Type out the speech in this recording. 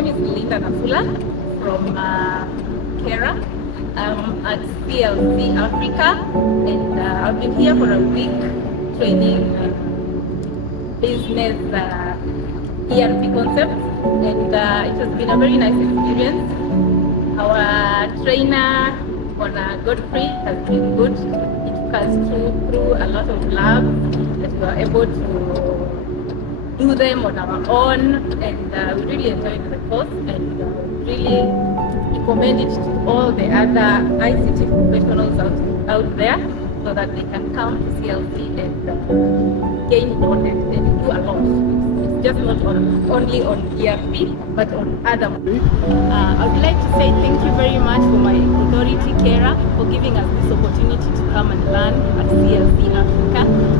name is Linda Nafula from Kera. I'm at CLC Africa, and I've been here for a week training business ERP concepts, and it has been a very nice experience. Our trainer, Godfrey, has been good. He took us through a lot of labs that we were able to do them on our own, and we really enjoyed the course, and really recommend it to all the other ICT professionals out there, so that they can come to CLC and gain knowledge and do a lot. It's just not only on ERP, but on other. I would like to say thank you very much for my authority, Kera, for giving us this opportunity to come and learn at CLC Africa.